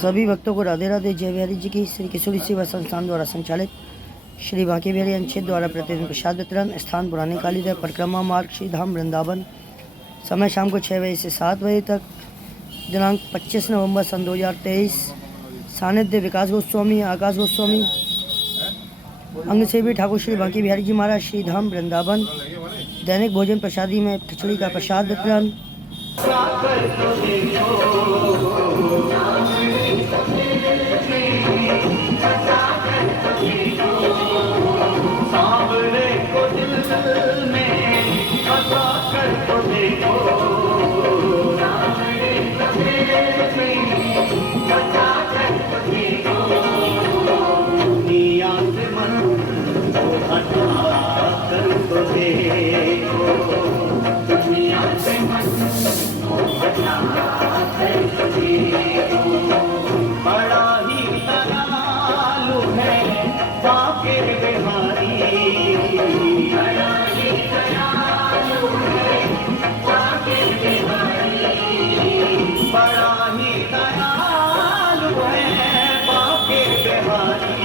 सभी भक्तों को राधे राधे। जय बिहारी जी की श्री किशोरी सेवा संस्थान द्वारा संचालित श्री बांके बिहारी अनुच्छेद द्वारा प्रतिदिन प्रसाद वितरण। स्थान पुरानी कालीदह परिक्रमा मार्ग श्री धाम वृंदावन। समय शाम को 6 बजे से 7 बजे तक। दिनांक 25 नवंबर सन 2023। सानिध्य विकास गोस्वामी, आकाश गोस्वामी, अंग सेवी ठाकुर श्री बांके बिहारी जी महाराज, श्री धाम वृंदावन। दैनिक भोजन प्रसादी में खिचड़ी का प्रसाद वितरण। बड़ा ही दयालु है बांके बिहारी, बड़ा ही दयालु है बांके बिहारी, बड़ा ही दयालु है बांके बिहारी,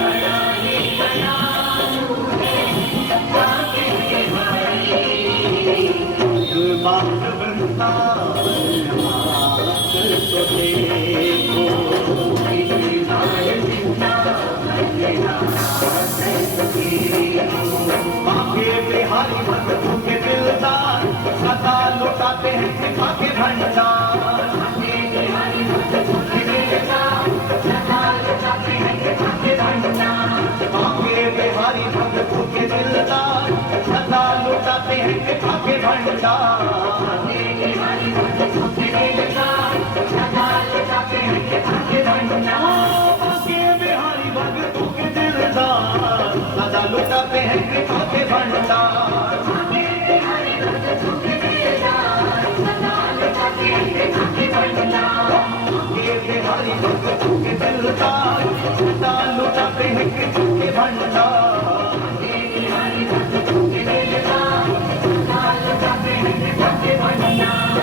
बड़ा ही दयालु है बांके बिहारी। बांके बिहारी भक्तों के दिलदार सदा लुटाते हैं कृपा के भंडार। बांके बिहारी भक्तों के दिलदार सदा लुटाते हैं कृपा के भंडार। बांके बिहारी भक्तों के दिलदार सदा लुटाते हैं कृपा के भंडार। बांके बिहारी भक्तों के दिलदार सदा लुटाते हैं कृपा के भंडार। बांके बिहारी भक्तों के दिलदार सदा लुटाते हैं कृपा के भंडार। बांके बिहारी भक्तों के दिलदार सदा लुटाते हैं कृपा के भंडार। बांके बिहारी भक्तों के दिलदार सदा लुटाते हैं कृपा के भंडार। बांके बिहारी भक्तों के दिलदार सदा लुटाते हैं कृपा के भंडार।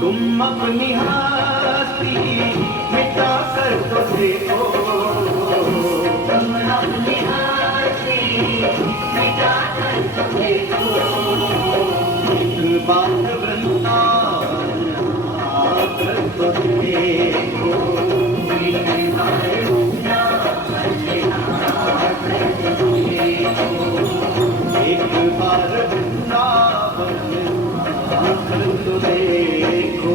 तुम अपनी हस्ती मिटा कर तो देखो, तुम अपनी हस्ती मिटा कर तो देखो। एक बार वृंदावन आकर तो देखो, एक बार वृंदावन आकर तो देखो, एक बार वृंदावन आकर तो देखो।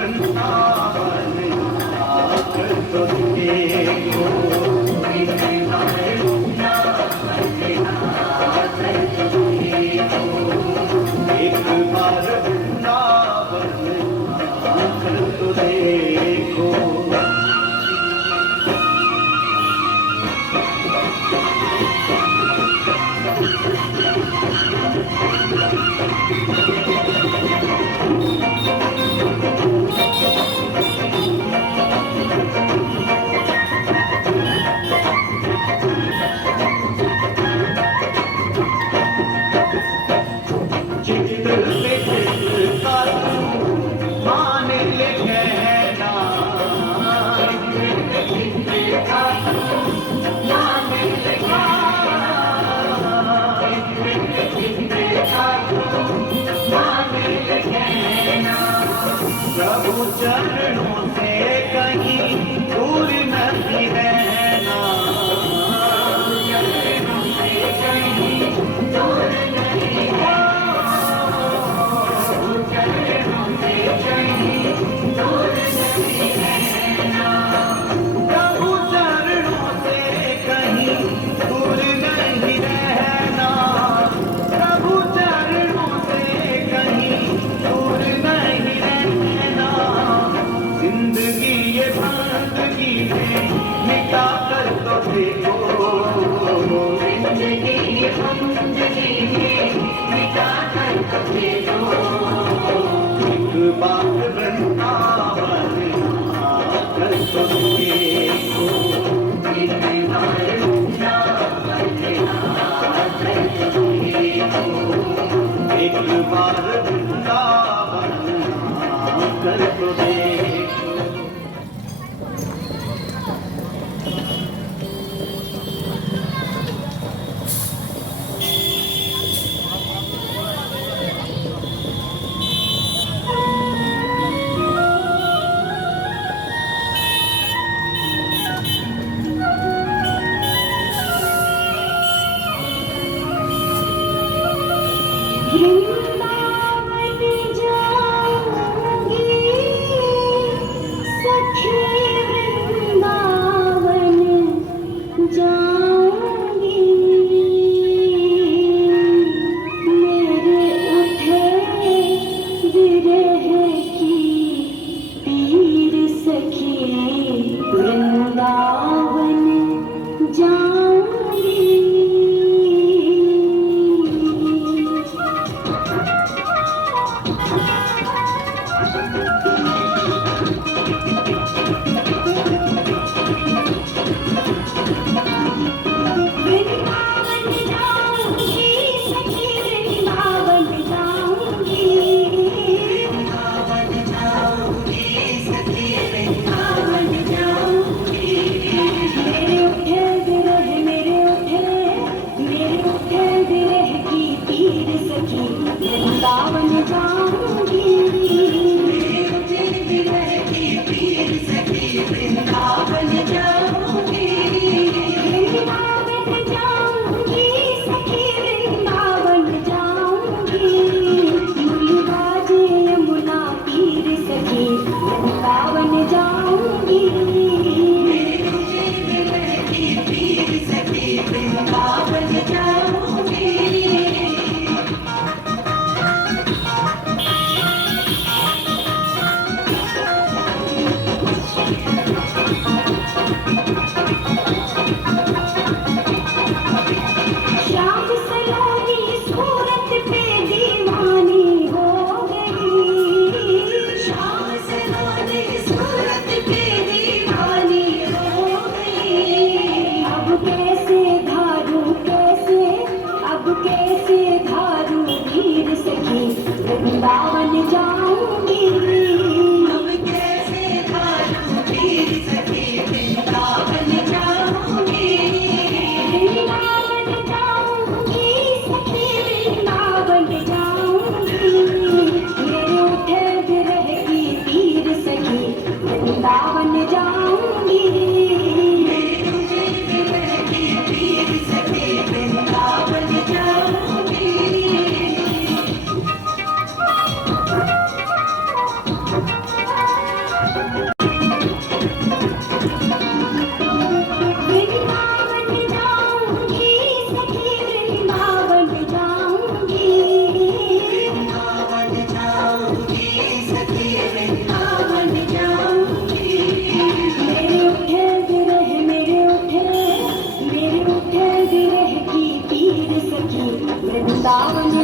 वृंदावन आकर तो देखो, एक बार वृंदावन आकर तो देखो, एक बार वृंदावन आकर तो देखो। चित्र पे चित्र का तू मान ले कहना, चित्र का तू मान ले कहना, चित्र का तू मान ले कहना। प्रभु चरणों से कहीं दूर नहीं रहना, चरणों से कहीं दूर नहीं रहना, चरणों से कहीं दूर नहीं रहना। प्रभु चरणों से कहीं दूर नहीं रहना, प्रभु चरणों से कहीं दूर नहीं रहना। जिंदगी ये बंदगी में मिटा कर तो देखो, जिंदगी ये बंदगी में मिटा कर तो देखो। एक बार वृंदावन आकर तो देखो, एक बार वृंदावन आकर तो देखो, एक बार वृंदावन आकर तो देखो। वृंदावन जाऊंगी सखी, वृंदावन जाऊंगी। मेरे उठे विरह की पीर सखी, वृंदावन जाऊंगी।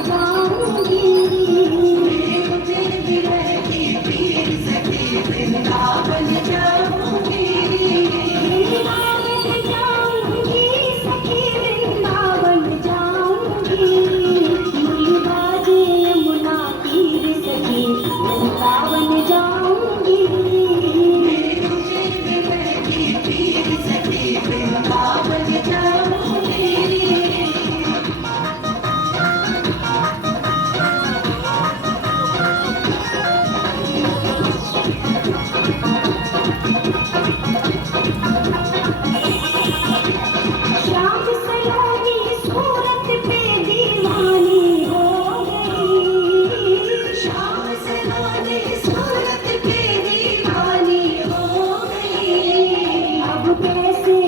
जाऊंगी वृंदावन जाऊंगी सखी वृंदावन जाऊंगी नीली बाजे यमुना तीर सखी वृंदावन जाऊंगी वृंदावन जाऊंगी श्याम सलोनी सूरत पे दीवानी हो गई श्याम सलोनी सूरत पे दीवानी हो गई अब कैसे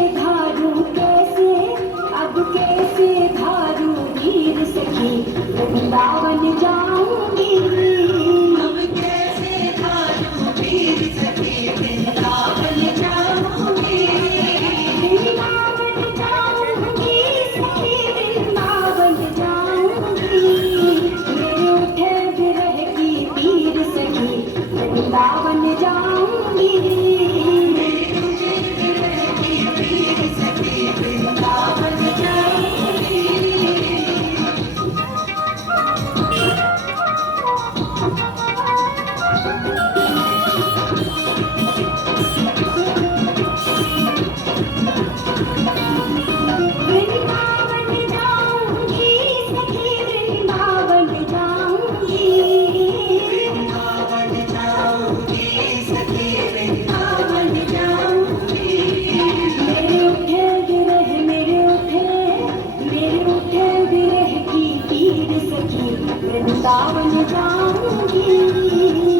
धारू वीर सखी वृंदावन जाऊंगी अब कैसे धारू वीर सखी वृंदावन जाऊंगी वृंदावन जाऊंगी सखी वृंदावन जाऊंगी मेरे उठे विरह की पीर सखी वृंदावन जाऊंगी मेरे उठे विरह की पीर सखी वृंदावन जाऊंगी वृंदावन जाऊंगी सखी वृंदावन जाऊंगी वृंदावन जाऊंगी सखी वृंदावन जाऊंगी मेरे उठे विरह की पीर सखी वृंदावन जाऊंगी